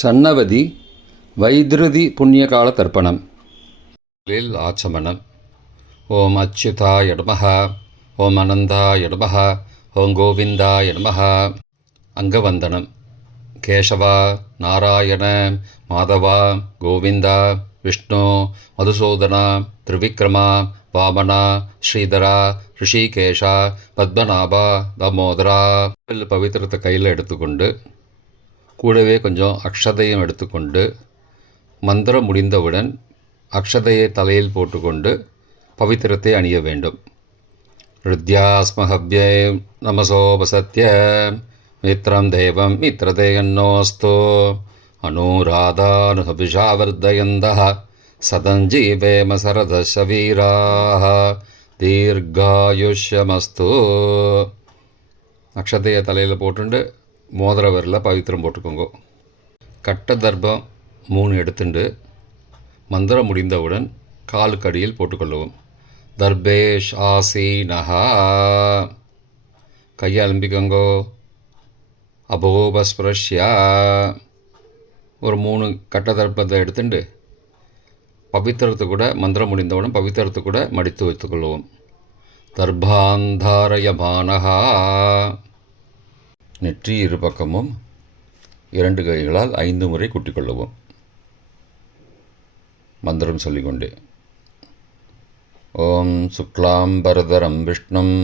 ஷண்ணவதி வைத்ருதி புண்ணியகால தர்ப்பணம். ஆச்சமனம். ஓம் அச்சுதாய நமஹ, ஓம் அனந்தாய நமஹ, ஓம் கோவிந்தாய நமஹ. அங்கவந்தனம். கேசவா, நாராயண, மாதவா, கோவிந்தா, விஷ்ணு, மதுசூதனா, திரிவிக்ரமா, வாமனா, ஸ்ரீதரா, ரிஷிகேஷா, பத்மநாபா, தாமோதரா. பவித்திரத்தை கையில் எடுத்துக்கொண்டு கூடவே கொஞ்சம் அக்ஷதையும் எடுத்துக்கொண்டு மந்திரம் முடிந்தவுடன் அக்ஷதையை தலையில் போட்டுக்கொண்டு பவித்திரத்தை அணிய வேண்டும். ருத்யாஸ்மஹவ்யே நமசோபசத்ய மித்ரம் தேவம் மித்ரதேயன்னோஸ்தோ அனுராதானுஹவிஷாவர்தயந்தः சதஞ்சீவேம சரதசவீராः தீர்காயுஷ்யமஸ்து. அக்ஷதையை தலையில் போட்டுண்டு மோதிர விரலில் பவித்திரம் போட்டுக்கோங்க. கட்ட தர்ப்பம் 3 எடுத்துண்டு மந்திரம் முடிந்தவுடன் காலுக்கு அடியில் போட்டுக்கொள்ளவும். தர்பேஷ் ஆசீனஹா. கையை அலம்பிக்கோங்கோ. அபோபஸ்பிரஷ்யா. ஒரு 3 கட்ட தர்ப்பத்தை எடுத்துட்டு பவித்திரத்தை கூட மந்திரம் முடிந்தவுடன் பவித்திரத்தை கூட மடித்து வைத்துக்கொள்வோம். தர்பாந்தாரயமானஹா. நெற்றி இரு பக்கமும் 2 கைகளால் 5 முறை குட்டிக்கொள்ளவும். மந்திரம் சொல்லிக்கொண்டே. ஓம் சுக்லாம்பரதரம் விஷ்ணும்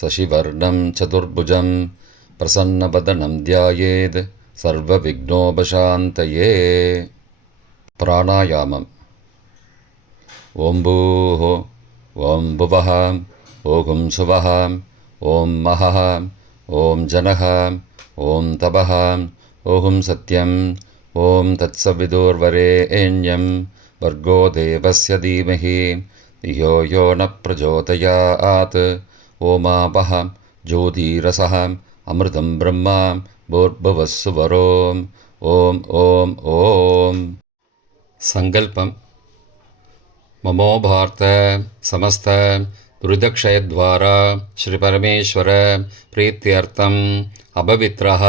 சசிவர்ணம் சதுர்புஜம் பிரசன்னவதனம் தியாயேத் சர்வ விக்னோபசாந்தயே. பிராணாயாமம். ஓம் பூஹோ ஓம் புவஹ ஓம் சுவஹ ஓம் மஹஹ ஓம் ஜனஹ ஓம் தபஹ ஓம் சத்யம் ஓம் தத்சவிதுர்வரேண்யம் வர்கோ தேவஸ்ய தீமஹி தியோ யோ ந பிரச்சோதயாத். ஓமாபஹ ஜோதிரசஹ அமிர்தம் பிரம்மா பூர்புவஸ்ஸுவரோம். ஓம் ஓம் ஓம். சங்கல்பம். மமோபார்த்த சமஸ்த துரிதக்ஷயத்வாரா ஸ்ரீ பரமேஸ்வர பிரீத்தியர்த்தம் அபவித்ரஹ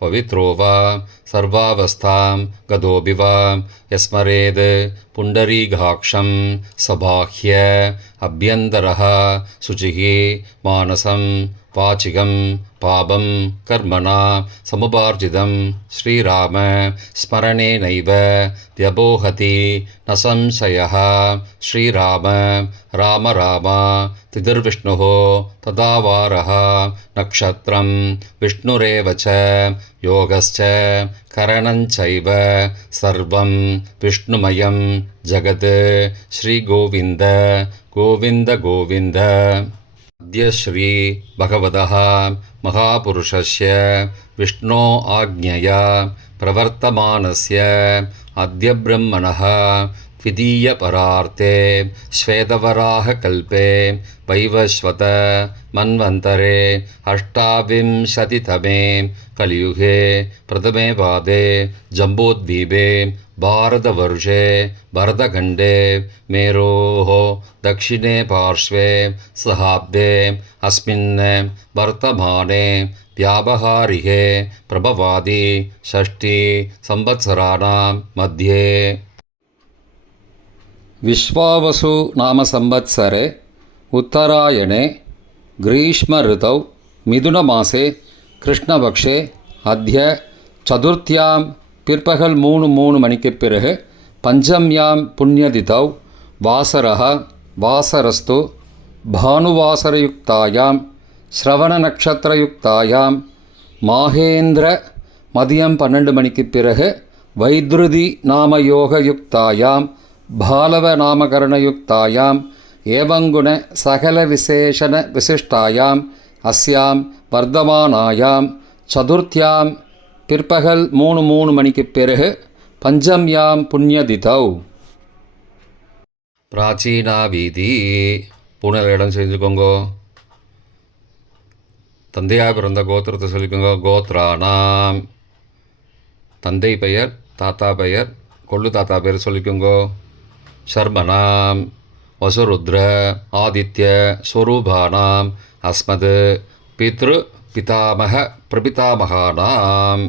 பவித்ரோ வா சர்வாவஸ்தாம் கதோபி வா யஸ்மரேத் புண்டரீகாக்ஷம் சபாஹ்ய அப்யந்தரஹ சுச்சிஹ மானசம் வாச்சிகம் பாபம் கர்மணா சமுபார்ஜிதம் ஸ்ரீராம ஸ்மரணேனைவ வ்யபோஹதி ந சம்சயः. ஸ்ரீராம ராம ராம திதிர்விஷ்ணுः ததாவாரः நக்ஷத்ரம் விஷ்ணுரேவ ச யோகஸ்ச கரணஞ்சைவ சர்வம் விஷ்ணுமயம் ஜகத். ஸ்ரீகோவிந்த கோவிந்த கோவிந்த. அத்ய ஸ்ரீ பகவதः மகாபுருஷஸ்ய விஷ்ணோ ஆக்ஞயா பிரவர்த்தமானஸ்ய அத்ய பிரம்மணः த்விதீய பரார்த்தே ஸ்வேதவராக கல்பே வைவஸ்வத மன்வந்தரே அஷ்டாவிம்சதிதமே கலியுகே பிரதமே பாதே ஜம்போத்வீபே பாரதவர்ஷே பரதகண்டே மேரோः दक्षिणे पार्श्वे सहाब्दे अस्मिन् वर्तमाने व्यावहारिके प्रभवादि षष्ठी संवत्सराणां मध्ये. विश्वावसु नाम संवत्सरे उत्तरायणे ग्रीष्म ऋतौ मिथुनमासे कृष्णपक्षे अद्य चतुर्थ्यां பிற்பகல் 3 மணிக்கு பிறகு பஞ்சம்யாம் புண்ணியதிதௌ வாசரः வாசரஸ்து பானுவாசரயுக்தாயாம் ஸ்ரவண நக்ஷத்திரயுக்தாயாம் மாகேந்திர மதியம் 12 மணிக்கு பிறகு வைத்ருதி நாமயோகயுக்தாயாம் பாலவ நாமகரணயுக்தாயாம் ஏவங்குண சகல விசேஷண விசிஷ்டாயாம் அஸ்யாம் வர்தமானாயாம் சதுர்த்தியாம் பிற்பகல் 3 மணிக்கு பிறகு பஞ்சம்யாம் புண்ணியதிதௌ. பிராச்சீனா வீதி. பூனல் இடம் செஞ்சுக்கோங்கோ. தந்தையாக பிறந்த கோத்திரத்தை சொல்லிக்கோங்க. கோத்ரானாம். தந்தை பெயர் தாத்தா பெயர் கொள்ளு தாத்தா பெயர் சொல்லிக்கோங்கோ. ஷர்மனாம் வசுருத்ர ஆதித்ய ஸ்வரூபானாம் அஸ்மத் பித்ரு பிதாமக பிரபிதாமகானாம்.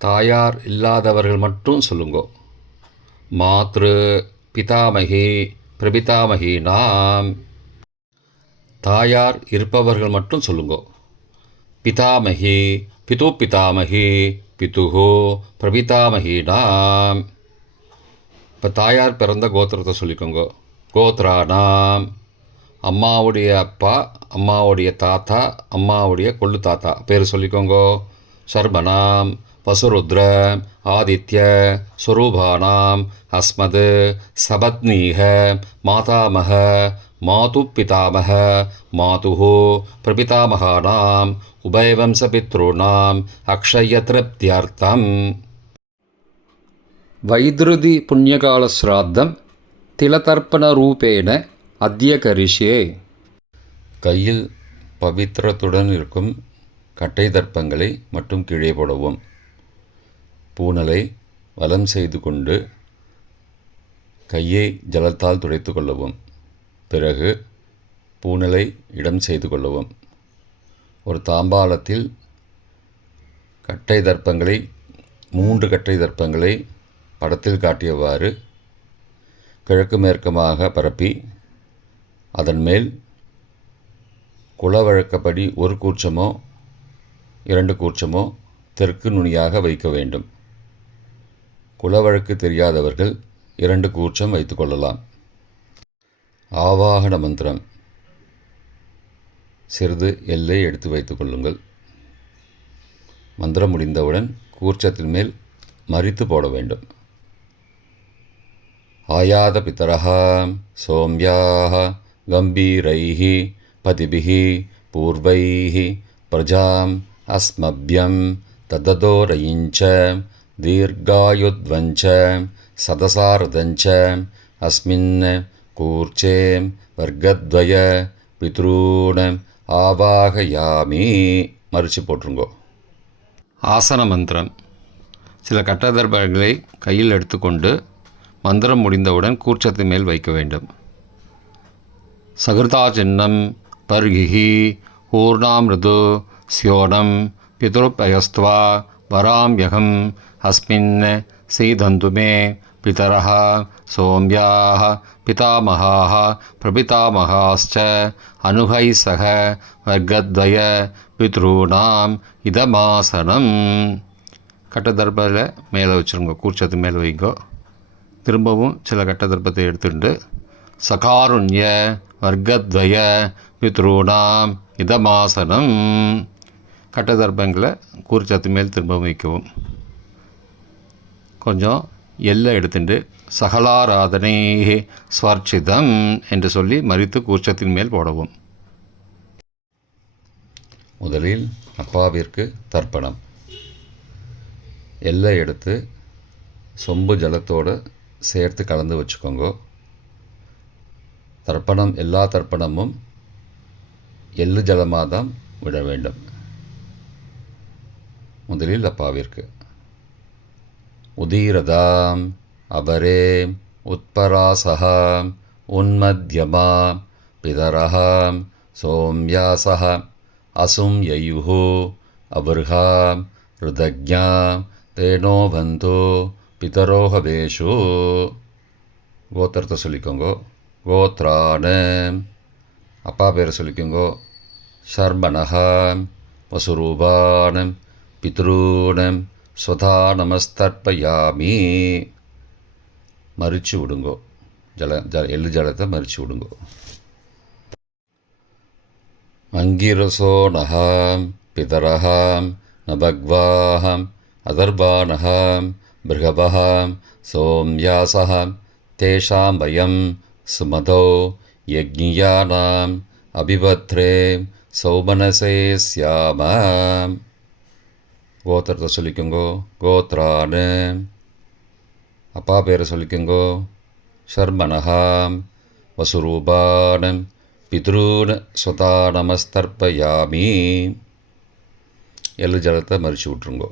தாயார் இல்லாதவர்கள் மட்டும் சொல்லுங்கோ. மாத்ரு பிதாமகி பிரபிதாமகி நாம். தாயார் இருப்பவர்கள் மட்டும் சொல்லுங்கோ. பிதாமகி பிது பிதாமகி பிதுஹோ பிரபிதாமகி நாம். இப்போ தாயார் பிறந்த கோத்திரத்தை சொல்லிக்கோங்க. கோத்ரானாம். அம்மாவுடைய அப்பா, அம்மாவுடைய தாத்தா, அம்மாவுடைய கொள்ளு தாத்தா பேர் சொல்லிக்கோங்க. சர்மனாம் வசுருத்ர ஆதித்ய ஸ்வரூபானாம் அஸ்மத் சபத்னீக மாதாமக மாது பிதாமக மாதுஹோ பிரபிதாமகானாம் உபயவம்சபித்ருணாம் அக்ஷய திருப்தியர்த்தம். வைத்ருதி புண்ணியகால ஸ்ராத்தம் திலதர்ப்பணரூபேண அத்ய கரிஷ்யே. கையில் பவித்திரத்துடன் இருக்கும் கட்டை தர்ப்பங்களை மட்டும் கீழே போடவும். பூனலை வலம் செய்து கொண்டு கையை ஜலத்தால் துடைத்து கொள்ளவும். பிறகு பூனலை இடம் செய்து கொள்ளவும். ஒரு தாம்பாளத்தில் கட்டை தர்ப்பங்களை 3 கட்டை தர்ப்பங்களை படத்தில் காட்டியவாறு கிழக்கு மேற்கமாக பரப்பி அதன் மேல் குலவழக்கப்படி 1 கூர்ச்சமோ 2 கூர்ச்சமோ தெற்கு நுனியாக வைக்க வேண்டும். குலவழக்கு தெரியாதவர்கள் 2 கூர்ச்சம் வைத்து கொள்ளலாம். ஆவாகன மந்திரம். சிறிது எல்லை எடுத்து வைத்துக் கொள்ளுங்கள். மந்திரம் முடிந்தவுடன் கூர்ச்சத்தின் மேல் மறித்து போட வேண்டும். ஆயாத பிதரஹ சோம்யாஹ கம்பீரைஹ பதிபிஹ பூர்வைஹ பிரஜாம் அஸ்மப்யம் தததோரயிஞ்ச தீர்காயுத்வஞ்ச சதசாரதஞ்ச அஸ்மின் கூர்ச்சே வர்க்கத்வய பித்ரூண ஆவாகயாமி. மறித்து போட்டுருங்கோ. ஆசன மந்திரம். சில கட்டதர்பங்களை கையில் எடுத்துக்கொண்டு மந்திரம் முடிந்தவுடன் கூர்ச்சத்தின் மேல் வைக்க வேண்டும். சகிருதா சின்னம் பர்கிஹி ஊர்ணாமிருது ஸ்யோனம் பிதுருப்பயஸ்துவா வராம்யகம் அஸ்மின் சீதந்துமே பிதரஹ சோம்யாஹ பிதாமகாஹ பிரபிதாமகாஸ்ச அனுகை சக வர்க்கத்வய பித்ரூணாம் இதமாசனம். கட்டதர்பத்தில் மேலே வச்சுருங்க. கூர்ச்சத்து மேலே வைங்கோ. திரும்பவும் சில கட்டதர்ப்பத்தை எடுத்துட்டு சகாருண்ய வர்க்கத்வய பித்ரூணாம் இதமாசனம். கட்டதர்ப்பங்களை கூர்ச்சத்து மேல் திரும்பவும் வைக்கவும். கொஞ்சம் எல்லை எடுத்துட்டு சகலாராதனை ஸ்வர்ச்சிதம் என்று சொல்லி மறித்து கூர்ச்சத்தின் மேல் போடவும். முதலில் அப்பாவிற்கு தர்ப்பணம். எல்லை எடுத்து சொம்பு ஜலத்தோடு சேர்த்து கலந்து வச்சுக்கோங்க. தர்ப்பணம் எல்லா தர்ப்பணமும் எள்ளு ஜலமாக தான் விட வேண்டும். முதலில் அப்பாவிற்கு. உதீரதாம் அபரே உத்பராசகாம் உன்மத்யமாம் பிதரஹாம் சோம்யாசஹ அசும் யயுஹு அபர்ஹாம் ருதக்ஞாம் தேனோ பந்தோ பிதரோஹவேஷு. கோத்திரத்தை சொல்லிக்கோங்கோ. கோத்ரான. அப்பா பேரை சொல்லிக்கோங்கோ. சர்மணஹாம் வசுரூபானம் பித்ரூனம் ஸ்வதா நமஸ்தர்ப்பயாமி. மறித்து விடுங்கோ. எள்ளு ஜலத்தை மறித்து விடுங்கோ. அங்கிரசோ நகாம் பிதரஹாம் நபக்வாஹம் அதர்பானஹாம் பிருகபஹாம் சோம்யாசஹாம் தேஷாம் வயம் சுமதோ யக்ஞியானாம் அபிபத்ரே சௌமனசே ஸ்யாமாம். கோத்திரத்தை சொல்லிக்கோங்கோ. கோத்ரானு. அப்பா பேரை சொல்லிக்கோங்கோ. ஷர்மணஹாம் வசுரூபானம் பித்ரூன் ஸ்வதா நமஸ்தர்ப்பயாமி. எள்ளு ஜலத்தை மறித்து விட்ருங்கோ.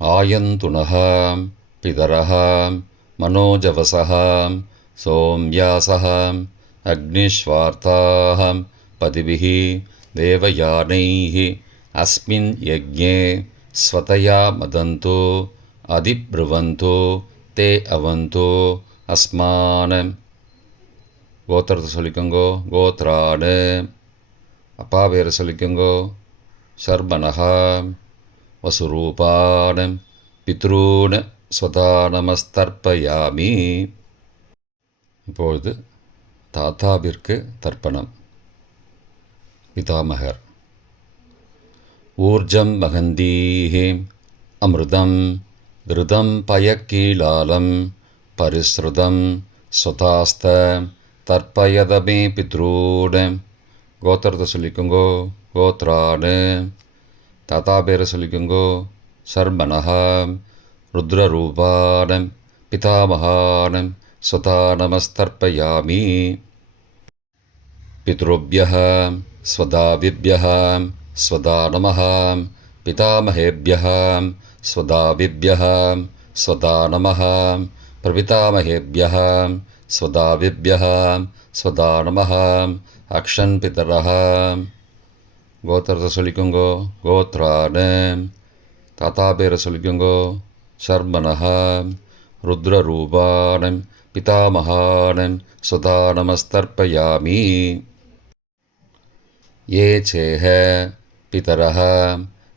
ஆயந்துணஹாம் பிதரஹாம் மனோஜவசஹாம் சோம்யாசஹாம் அக்னிஸ்வார்த்தாஹாம் பதிபிஹி தேவயானைஹி அஸ்மின் யக்ஞே ஸ்வதயா மதந்தோ அதிப்ருவந்தோ தே அவந்தோ அஸ்மான. கோத்திரத்தை சொல்லிக்கோங்கோ. கோத்ராடு. அப்பா பேரை சொல்லிக்கோங்கோ. சர்பனஹா. வசுரூபான பித்ரூன ஸ்வதா நமஸ்தர்ப்பயாமி. இப்பொழுது தாத்தாவிற்கு தர்ப்பணம். பிதாமகர். ஊர்ஜம் மகந்தீஹி அமிர்தம் கிருதம் பயக்கீலாலம் பரிஸ்ருதம் ஸ்வதாஸ்த தர்ப்பயதமே பித்ரூட. கோத்திரத்தை சொல்லிக்கோங்கோ. கோத்ராடு. தாத்தா பேரை சொல்லிக்கோங்கோ. சர்மனஹா. ருத்ரரூபானம் பிதாமகானம் ஸ்வதா நமஸ்தர்ப்பயாமி. பித்ருभ्यः स्वदाविभ्यः स्वदा नमः. पितामहेभ्यः स्वदाविभ्यः स्वदा नमः. प्रपितामहेभ्यः स्वदाविभ्यः स्वदा नमः. अक्षन् पितरः. கோத்திரத்தை சொல்லிக்கோங்கோ. கோத்ராடு. தாத்தா பேரை சொல்லிக்கோங்கோ. சர்மனஹா. ருத்ரரூபானம் பிதாமகானம் ஸ்வதா நமஸ்தர்ப்பயாமி. ये चेह पितरः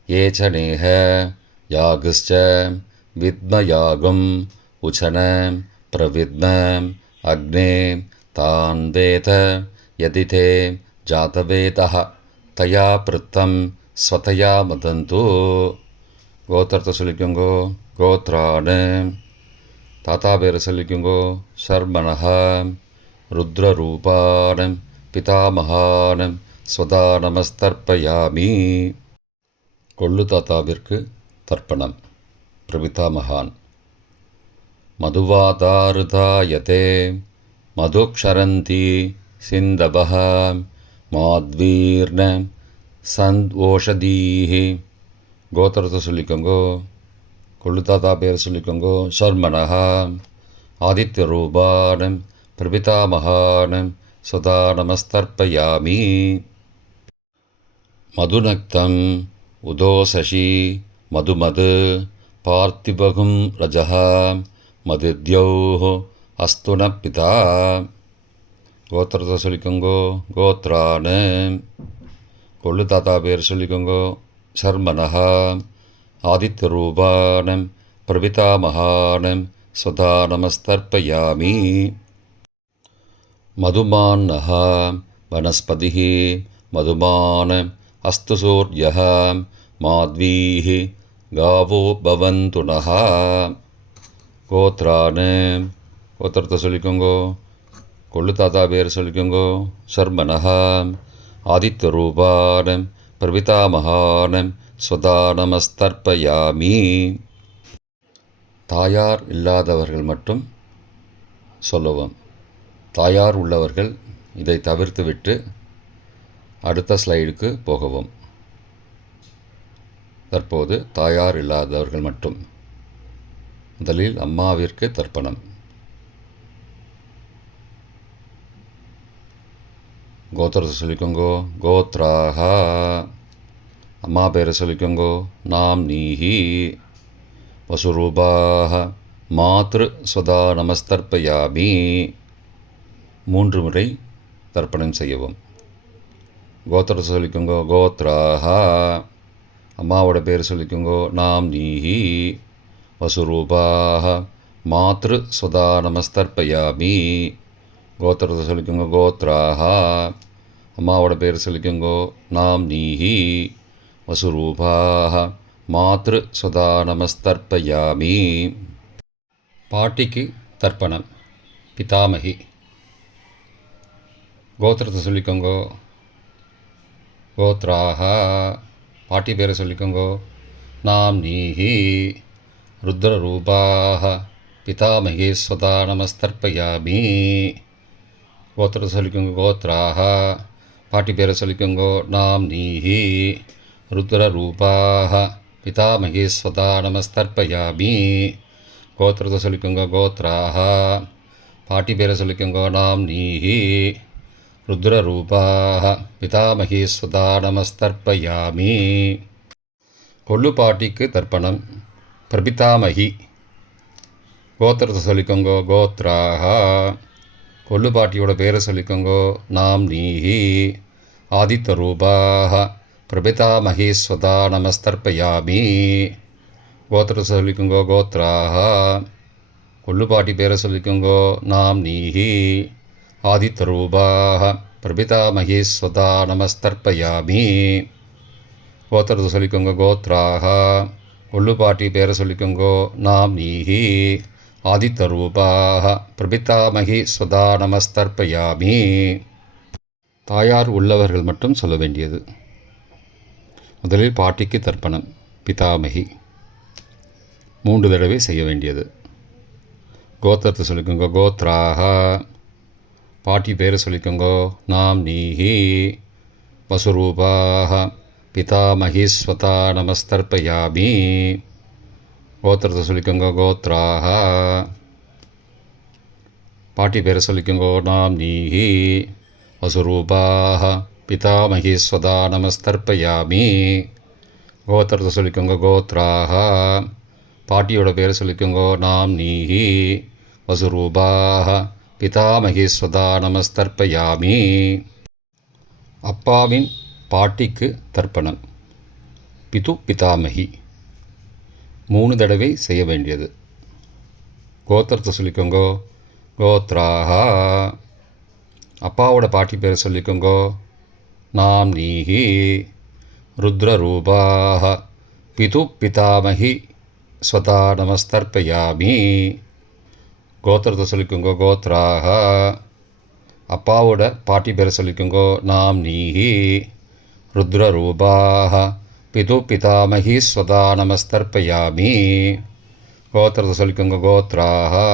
ये च नेह यागश्च विद्मयागम् उचन प्रविद्म अग्ने तान् वेद यदि ते जातवेदः तया पृत्तं स्वतया मदन्तु. கோத்திரத்தை சொல்லிக்கோங்கோ. கோத்ராடு. தாத்தா பேரை சொல்லிக்கோங்கோ. சர்மனஹா. ருத்ரரூபானம் பிதாமகானம் ஸ்வதா நமஸ்தர்ப்பயாமி. கொள்ளு தாத்தாவிற்கு தர்ப்பணம். பிரபிதாமகான். மதுவாதாருதாயதே மதுக்ஷரந்தி சிந்தபஹ மாத்வீர்ண சந்த்வோஷதீஹி. கோத்திரத்தை சொல்லிக்கோங்கோ. கொள்ளு தாத்தா பேர் சொல்லிக்கோங்கோ. சர்மனஹா. ஆதித்யரூபானம் பிரபிதாமகானம் ஸ்வதா நமஸ்தர்ப்பயாமி. மதுநக்தம் உதோசசி மதுமது பார்த்திபகும் ரஜः மதித்யோः அஸ்துன பிதா. கோத்திரத்தை சொல்லிக்கோங்கோ. கோத்ரானு. கொள்ளு தாத்தா பேர் சொல்லிக்கோங்கோ. சர்மனஹா. ஆதித்யரூபானம் பிரபிதாமகானம் ஸ்வதா நமஸ்தர்ப்பயாமி. மதுமான்னः वनस्पतिः मधुमान अस्तु सूर्यः माध्वीः गावो भवन्तु नः. கோத்ரானு. கோத்திரத்தை சொல்லிக்கோங்கோ. கொள்ளு தாத்தா பேர் சொல்லிக்கோங்கோ. சர்மனஹா. ஆதித்யரூபானம் பிரபிதாமகானம் ஸ்வதா நமஸ்தர்ப்பயாமி. தாயார் இல்லாதவர்கள் மட்டும் சொல்லவும். தாயார் உள்ளவர்கள் இதை தவிர்த்துவிட்டு அடுத்த ஸ்லைடுக்கு போகவும். தற்போது தாயார் இல்லாதவர்கள் மட்டும். முதலில் அம்மாவிற்கு தர்ப்பணம். கோத்திரத்தை சொல்லிக்கோங்கோ. கோத்ராஹா. அம்மா பேரை சொல்லிக்கோங்கோ. நாம் நீஹி. வசுரூபாஹ மாத்ரு ஸ்வதா நமஸ்தர்ப்பயாமி. 3 முறை தர்ப்பணம் செய்யவும். கோத்திரத்தை சொல்லிக்கோங்கோ. கோத்ராஹா. அம்மாவோட பேர் சொல்லிக்கோங்கோ. நாம் நீஹி. வசுரூபாஹ மாத்ரு ஸ்வதா நமஸ்தர்ப்பயாமி. கோத்திரத்தை சொல்லிக்கோங்கோ. கோத்ராஹா. அம்மாவோட பேர் சொல்லிக்கோங்கோ. நாம் நீஹி. வசுரூபாஹ மாத்ரு ஸ்வதா நமஸ்தர்ப்பயாமி. பாட்டிக்கு தர்ப்பணம். பிதாமகி. கோத்திரத்தை சொல்லிக்கோங்கோ. கோத்ராஹா. பாட்டி பேரை சொல்லிக்கோங்கோ. நாம் நீஹி. ருத்ரரூபாஹ பிதாமகி ஸ்வதா நமஸ்தர்ப்பயாமி. கோத்திரத்தை சொல்லிக்கோங்கோ. கோத்ராஹா. பாட்டி பேரை சொல்லிக்கோங்கோ. நாம் நீஹி. ருத்ரரூபாஹ பிதாமகி ஸ்வதா நமஸ்தர்ப்பயாமி. கோத்திரத்தை சொல்லிக்கோங்கோ. கோத்ராஹா. பாட்டி பேரை சொல்லிக்கோங்கோ. நாம் நீஹி. ருத்ரரூபாஹ பிதாமகி ஸ்வதா நமஸ்தர்ப்பயாமி. கொள்ளு பாட்டிக்கு தர்ப்பணம். பிரபிதாமகி கோத்திரத்தை சொல்லிக்கோங்கோ. கோத்ராஹா கொள்ளு பாட்டியோட பேரை சொல்லிக்கோங்கோ. நாம் நீஹி ஆதித்த ரூபாக பிரபிதாமகி ஸ்வதா நமஸ்தர்ப்பயாமி. கோத்திரத்தை சொல்லிக்கோங்கோ. கோத்ராஹா கொள்ளு பாட்டி பேரை சொல்லிக்கோங்கோ. நாம் நீஹி ஆதித்த ரூபாக பிரபிதாமகி ஸ்வதா நமஸ்தர்ப்பயாமி. கோத்திரத்தை சொல்லிக்கோங்க. கோத்ராஹா கொள்ளு பாட்டி பேரை சொல்லிக்கோங்கோ. நாம் நீஹி ஆதித்த ரூபாக பிரபிதாமகி ஸ்வதா நமஸ்தர்ப்பயாமி. தாயார் உள்ளவர்கள் மட்டும் சொல்ல வேண்டியது. முதலில் பாட்டிக்கு தர்ப்பணம். பிதாமகி 3 தடவை செய்ய வேண்டியது. கோத்திரத்தை சொல்லிக்கோங்க. கோத்ராஹா பாட்டி பேரை சொல்லிக்கோங்கோ. நாம் நீஹி வசுரூபாக பிதாமகி ஸ்வதா நமஸ்தர்ப்பயாமி. கோத்திரத்தை சொல்லிக்கோங்க. கோத்ராஹா பாட்டி பேரை சொல்லிக்கோங்கோ. நாம் நீஹி வசுரூபாக பிதாமகி ஸ்வதா நமஸ்தர்ப்பயாமி. கோத்திரத்தை சொல்லிக்கோங்க. கோத்ராஹா பாட்டியோட பேரை சொல்லிக்கோங்கோ. நாம் நீஹி வசுரூபாக பிதாமகி ஸ்வதா நமஸ்தர்ப்பயாமி. அப்பாவின் பாட்டிக்கு தர்ப்பணம். பிது பிதாமகி 3 தடவை செய்ய வேண்டியது. கோத்திரத்தை சொல்லிக்கோங்கோ. கோத்ராஹா அப்பாவோட பாட்டி பேரை சொல்லிக்கோங்கோ. நாம் நீஹி ருத்ரரூபாக பிது பிதாமகி ஸ்வதா நமஸ்தர்ப்பயாமி. கோத்திரத்தை சொல்லிக்கோங்கோ. கோத்ராஹா அப்பாவோட பாட்டி பேரை சொல்லிக்கோங்கோ. நாம் நீஹி ருத்ரரூபாக பிது பிதாமகி ஸ்வதா நமஸ்தர்ப்பயாமி. கோத்திரத்தை சொல்லிக்கோங்க. கோத்ராஹா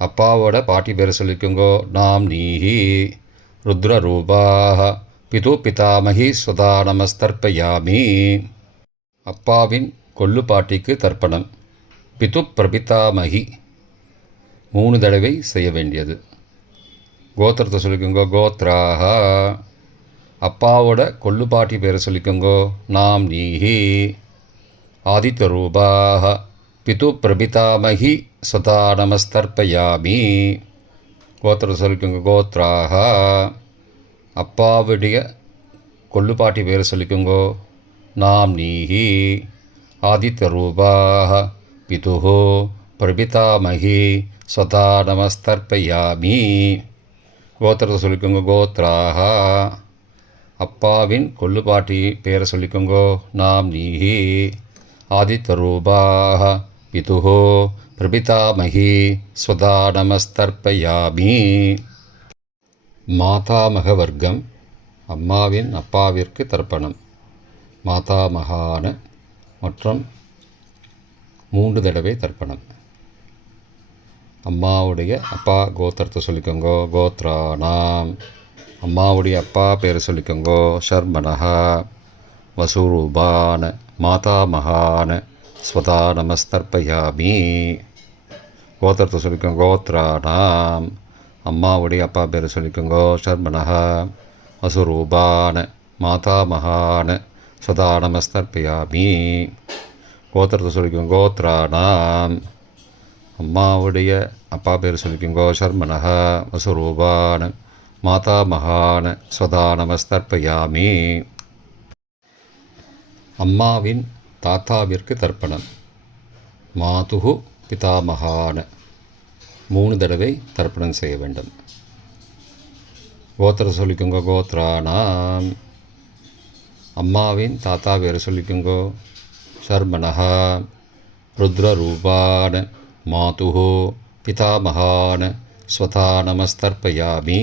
அப்பாவோட பாட்டி பேரை சொல்லிக்கோங்கோ. நாம் நீஹி ருத்ரரூபாக பிது பிதாமகி ஸ்வதா நமஸ்தர்ப்பயாமி. அப்பாவின் கொள்ளு பாட்டிக்கு தர்ப்பணம். பிது பிரபிதாமகி 3 தடவை செய்ய வேண்டியது. கோத்திரத்தை சொல்லிக்கோங்கோ. கோத்ராஹா அப்பாவோட கொள்ளு பாட்டி பேரை சொல்லிக்கோங்கோ. நாம் நீஹி ஆதித்த ரூபாக பிது பிரபிதாமகி ஸ்வதா நமஸ்தர்ப்பயாமி. கோத்திரத்தை சொல்லிக்கோங்க. கோத்ராஹா அப்பாவுடைய கொள்ளு பாட்டி பேரை சொல்லிக்கோங்கோ. நாம் நீஹி ஆதித்த ரூபாக பிதுஹோ பிரபிதாமகி ஸ்வதா நமஸ்தர்ப்பயாமி. கோத்திரத்தை சொல்லிக்கோங்க. கோத்ராஹா அப்பாவின் கொள்ளு பாட்டி பேரை சொல்லிக்கோங்கோ. நாம் நீஹி ஆதித்த ரூபாக பிதுஹோ பிரபிதாமகி ஸ்வதா நமஸ்தர்ப்பயாமி. மாதாமக வர்க்கம். அம்மாவின் அப்பாவிற்கு தர்ப்பணம். மாதாமகான மற்றும் 3 தடவை தர்ப்பணம். அம்மாவுடைய அப்பா கோத்திரத்தை சொல்லிக்கோங்கோ. கோத்ராணாம் அம்மாவுடைய அப்பா பேரை சொல்லிக்கோங்கோ. ஷர்மணஹா வசுரூபான மாதாமகான ஸ்வதா நமஸ்தர்ப்பயாமி. கோத்திரத்தை சொல்லிக்கோங்க. கோத்ராணாம் அம்மாவுடைய அப்பா பேரை சொல்லிக்கோங்கோ. ஷர்மணஹா வசுரூபான மாதாமகான ஸ்வதா நமஸ்தர்ப்பயாமி. கோத்திரத்தை சொல்லிக்கோங்க. கோத்ராணாம் அம்மாவுடைய அப்பா பேர் சொல்லிக்கோங்கோ. ஷர்மணஹா வசுரூபான மாதாமகான ஸ்வதா நமஸ்தர்ப்பயாமி. அம்மாவின் தாத்தாவிற்கு தர்ப்பணம். மாதுஹு பிதாமகான 3 தடவை தர்ப்பணம் செய்ய வேண்டும். கோத்திர சொல்லிக்கோங்க. கோத்ராணாம் அம்மாவின் தாத்தா பேர் சொல்லிக்கோங்கோ. ஷர்மணஹா ருத்ரரூபான மாதுஹோ பிதாமகான ஸ்வதா நமஸ்தர்ப்பயாமி.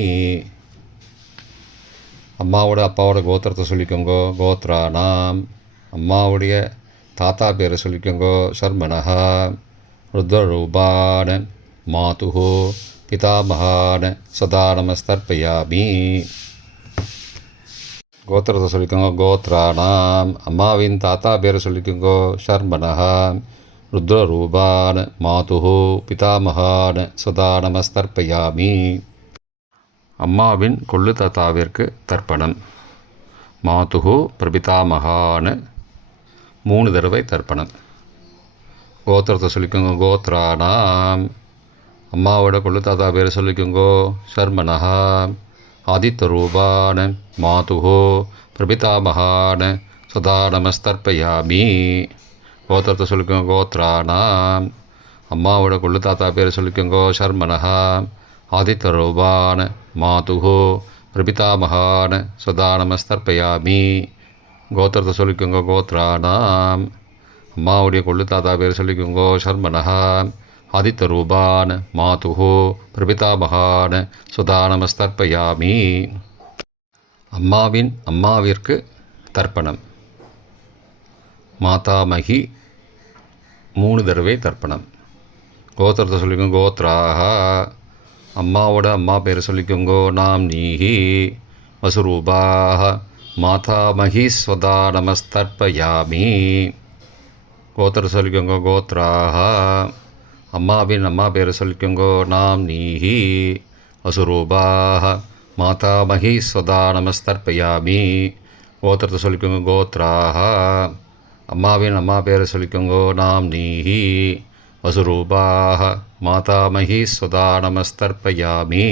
அம்மாவோட அப்பாவோட கோத்திரத்தை சொல்லிக்கோங்கோ. கோத்ராணாம் அம்மாவுடைய தாத்தா பேரை சொல்லிக்கோங்கோ. ஷர்மணஹா ருத்ரரூபான மாதுஹோ பிதாமகான ஸ்வதா நமஸ்தர்ப்பயாமி. கோத்திரத்தை சொல்லிக்கோங்க. கோத்ராணாம் அம்மாவின் தாத்தா பேரை சொல்லிக்கோங்கோ. ஷர்மணஹா ருத்ரரூபான மாதுஹோ பிதாமகான ஸ்வதா நமஸ்தர்ப்பயாமி. அம்மாவின் கொள்ளு தாத்தாவிற்கு தர்ப்பணம். மாதுஹோ பிரபிதாமகான 3 தடவை தர்ப்பணம். கோத்திரத்தை சொல்லிக்கோங்க. கோத்ரானாம், அம்மாவோட கொள்ளு தாத்தா பேர் சொல்லிக்கோங்கோ. சர்மனஹா, ஆதித்தரூபான மாதுஹோ பிரபிதாமகான சதா நமஸ்தர்ப்பயாமி. கோத்திரத்தை சொல்லிக்கோங்க. கோத்ரானாம், அம்மாவோட கொள்ளு தாத்தா பேர் சொல்லிக்கோங்கோ. சர்மனஹா, ஆதித்தரூபான மாதுஹோ பிரபிதாமகான சதா நமஸ்தர்ப்பயாமி. கோத்திரத்தை சொல்லிக்கோங்க. கோத்ரானாம், அம்மாவுடைய கொள்ளு தாத்தா பேர் சொல்லிக்கோங்கோ. சர்மனஹா, ஆதித்தரூபான மாதுஹோ பிரபிதாமகான சுதா நமஸ்தர்ப்பயாமி. அம்மாவிற்கு தர்ப்பணம். மாதாமகி 3 தடவை தர்ப்பணம். கோத்திரத்தை சொல்லிக்கோங்க. கோத்ராஹா, அம்மாவோட அம்மா பேர் சொல்லிக்கோங்கோ. நாம் நீஹி வசுரூபாஹ மாதாமகி ஸ்வதா நமஸ்தர்ப்பயாமி. கோத்திரம் சொல்லிக்கோங்க. கோத்ராஹா, அம்மாவின் அம்மா பேர் சொல்லிக்கோங்கோ. நாம் நீஹி வசுரூபாஹ மாதாமகி ஸ்வதா நமஸ்தர்ப்பயாமி. கோத்திரத்தை சொல்லிக்கோங்க. கோத்ராஹா, அம்மாவின் அம்மா பேர் சொல்லிக்கோங்கோ. நாம் நீஹி வசுரூபாஹ மாதாமகி ஸ்வதா நமஸ்தர்ப்பயாமி.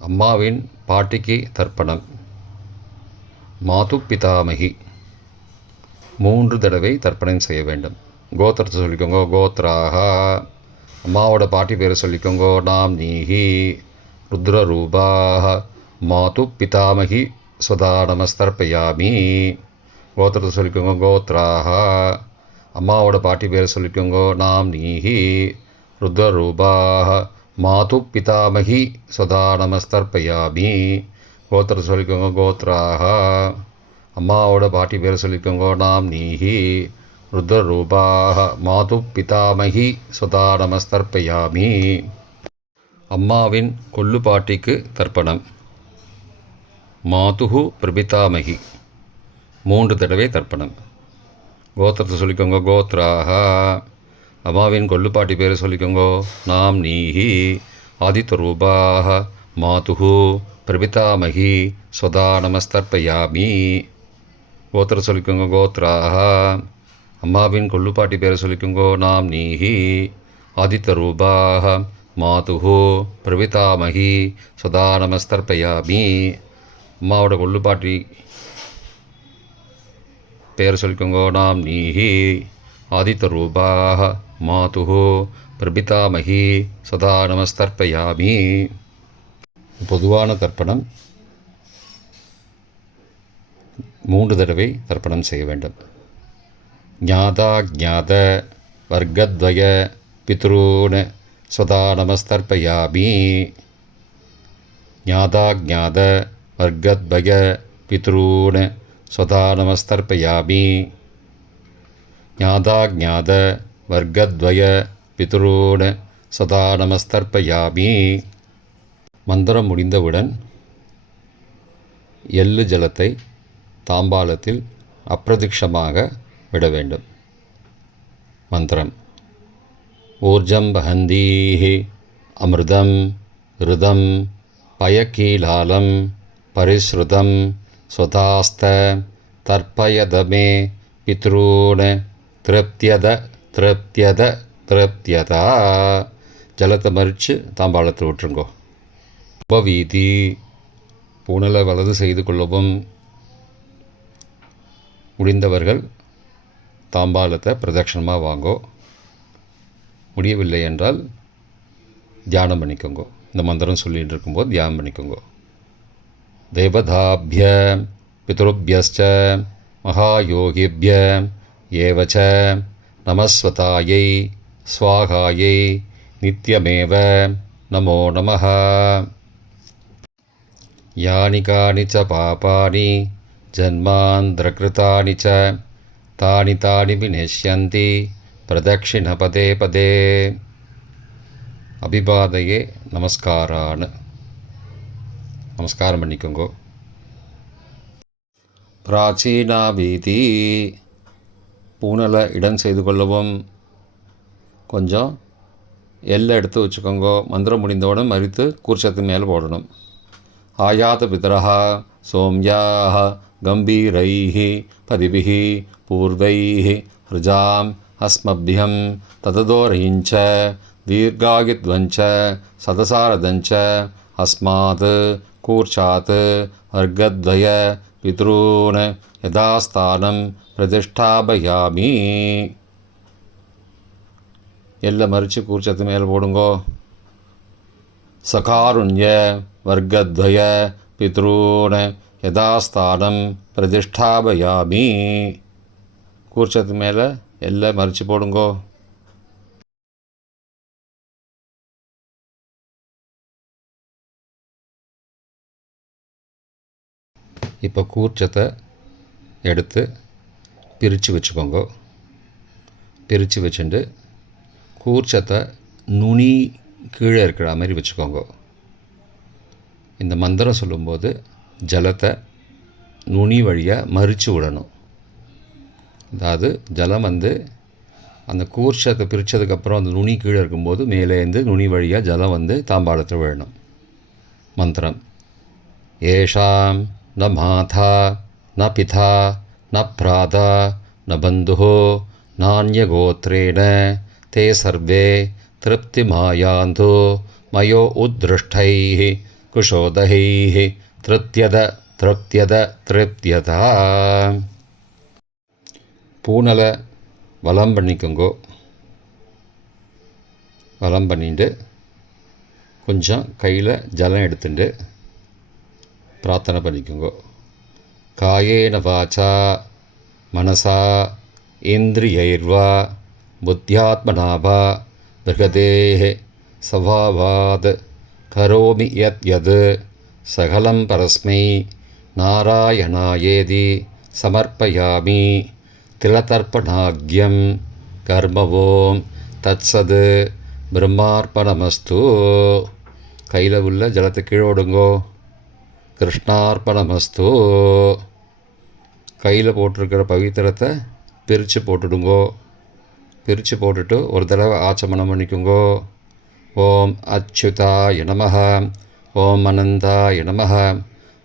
அம்மாவின் பாட்டிக்கு தர்ப்பணம். மாது பிதாமகி 3 தடவை தர்ப்பணம் செய்ய வேண்டும். கோத்திரத்தை சொல்லிக்கோங்க. கோத்ராஹா, அம்மாவோட பாட்டி பேர் சொல்லிக்கோங்கோ. நாம் நீஹி ருத்ரரூபாஹ மாது பிதாமகி ஸ்வதா நமஸ்தர்ப்பயாமி. கோத்திரத்தை சொல்லிக்கோங்க. கோத்ராஹா, அம்மாவோட பாட்டி பேர் சொல்லிக்கோங்கோ. நாம் நீஹி ருத்ரரூபாஹ மாது பிதாமகி ஸ்வதா நமஸ்தர்ப்பயாமி. கோத்திரத்தை சொல்லிக்கோங்க. கோத்ராஹா, அம்மாவோட பாட்டி பேர் சொல்லிக்கோங்கோ. நாம் நீஹி ருத்ரரூபாஹ மாது பிதாமகி ஸ்வதா நமஸ்தர்ப்பயாமி. அம்மாவின் கொள்ளு பாட்டிக்கு தர்ப்பணம். மாதுஹு பிரபிதாமகி 3 தடவை தர்ப்பணம். கோத்திரத்தை சொல்லிக்கோங்க. கோத்ராஹா, அம்மாவின் கொள்ளுப்பாட்டி பேர் சொல்லிக்கோங்கோ. நாம் நீஹி ஆதித்தரூபாஹ மாதுஹு பிரபிதாமகி ஸ்வதா நமஸ்தர்ப்பயாமி. கோத்திரம் சொல்லிக்கோங்க. கோத்ராஹா, அம்மாவின் கொள்ளுப்பாட்டி பேர் சொல்லிக்கோங்கோ. நாம் நீஹி ஆதித்தரூபாஹ மாதுஹு பிரபிதாமகி ஸ்வதா நமஸ்தர்ப்பயாமி. அம்மாவோட கொள்ளுப்பாட்டி பேர் சொல்லிக்கோங்கோ. நாம் நீஹி ஆதித்தரூபாஹ மாதுஹு பிரபிதாமகி சதா நமஸ்தர்ப்பயாமி. பொதுவான தர்ப்பணம் 3 தடவை தர்ப்பணம் செய்ய வேண்டும். ஞாதா ஞாத வர்க்கத்வய பித்ரூன் சதா நமஸ்தர்ப்பயாமி. ஞாதா ஞாத வர்க்கத்வய பித்ரூன் சதா நமஸ்தர்ப்பயாமி. ஞாதா ஞாத வர்க்கத்வய பித்ரூன் சதா நமஸ்தர்ப்பயாமி. மந்திரம் முடிந்தவுடன் எள்ளு ஜலத்தை தாம்பாலத்தில் அப்பிரதிக்ஷமாக விட வேண்டும். மந்திரம். ஊர்ஜம் வஹந்தீஹி அமிர்தம் ருதம் பயக்கீலாலம் பரிஸ்ருதம் ஸ்வதாஸ்த தர்ப்பயதமே பித்ரூன் திருப்தியத திருப்தியத திருப்தியதா. ஜலத்தை மறித்து தாம்பாளத்தில் விட்டுருங்கோ. உபவீதி பூனலை வலது செய்து கொள்ளவும். முடிந்தவர்கள் தாம்பாலத்தை பிரதட்சணமாக வாங்கோ. முடியவில்லை என்றால் தியானம் பண்ணிக்கோங்கோ. இந்த மந்திரம் சொல்லிகிட்டு இருக்கும்போது தியானம் பண்ணிக்கோங்கோ. தேவதாபிய பித்ருபியஸ்ச மகாயோகிபிய ஏவச்ச நமஸ்வதாயை ஸ்வாகாயை நித்யமேவ நமோ நமः. யானி கானி ச பாபானி ஜன்மாந்திரகிருதானி ச தானி தானி விநஷ்யந்தி பிரதக்ஷிண பதே பதே. அபிபாதையே நமஸ்காரான்னு நமஸ்காரம் பண்ணிக்கோங்கோ. பிராச்சீனா வீதி பூனலை இடம் செய்து கொள்ளவும். கொஞ்சம் எல்லை எடுத்து வச்சுக்கோங்கோ. மந்திரம் முடிந்தவுடன் மறித்து கூர்ச்சத்து மேலே போடணும். ஆயாத பிதரஹா சோம்யாக गम्भीरैः पदिभिः पूर्वैः हृजाम् अस्मभ्यं तददोरयिञ्च दीर्घायुध्वञ्च सदसारदञ्च अस्मात् कूर्चात् वर्गद्वय पितॄन् यथास्थानं प्रतिष्ठापयामि. எல்லாம் மறித்து கூர்ச்சத்து மேலே போடுங்கோ. சகாருண்ய வர்க்கத்வய பித்ரூன் யதாஸ்தானம் பிரதிஷ்டாபயாமி. கூர்ச்சத்து மேலே எல்லாம் மறித்து போடுங்கோ. இப்போ கூர்ச்சத்தை எடுத்து பிரித்து வச்சுக்கோங்க. பிரித்து வச்சுட்டு கூர்ச்சத்தை நுனி கீழே இருக்கிற மாதிரி வச்சுக்கோங்க. இந்த மந்திரம் சொல்லும்போது ஜலத்தை நுனி வழியாக மறித்து விடணும். அதாவது ஜலம் அந்த கூர்ச்சத்தை பிரித்ததுக்கப்புறம் அந்த நுனி கீழே இருக்கும்போது மேலேருந்து நுனி வழியாக ஜலம் தாம்பாளத்தில் விழணும். மந்திரம் ஏஷாம் ந மாதா ந பிதா ந பிராதா ந பந்துஹோ நான்யகோத்ரேண ते सर्वे तृप्तिमायान्तो मयो उद्दृष्टैः कुशोदहैः तृप्त्यता. பூனலை வலம் பண்ணிக்கோங்கோ. வலம் பண்ணிட்டு கொஞ்சம் கையில் ஜலம் எடுத்துட்டு பிரார்த்தனை பண்ணிக்கோங்கோ. காயேன வாச்சா மனசா இந்திரியைர்வா புத்தியாத்மனாவா பிருகதேஹ சபாவாத் கரோமி யத் யத் சகலம் பரஸ்மை நாராயணாயேதி சமர்ப்பயாமி. திலதர்ப்பணாக்யம் கர்மவோம் தத்சத் பிரம்மார்ப்பணமஸ்து. கையில் உள்ள ஜலத்தை கீழோடுங்கோ. கிருஷ்ணார்ப்பணமஸ்து. கையில் போட்டிருக்கிற பவித்திரத்தை பிரித்து போட்டுடுங்கோ. பிரித்து போட்டுட்டு ஒரு தடவை ஆச்சமனம் பண்ணிக்கோங்கோ. ஓம் அச்சுதாய நமஹ, ஓம் அனந்தாய நமஹ,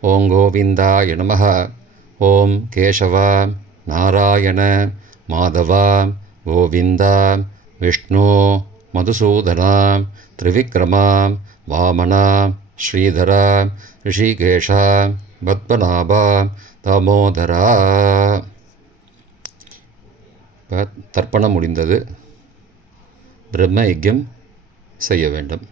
ஓம் கோவிந்தாய நமஹ, ஓம் கேசவ நாராயண மாதவ கோவிந்த விஷ்ணு மதுசூதன திரிவிக்ரம வாமன ஸ்ரீதர ரிஷிகேஷ பத்மநாப தாமோதரா. தர்ப்பணம் முடிந்தது. பிரம்ம யஜ்யம் செய்ய வேண்டும்.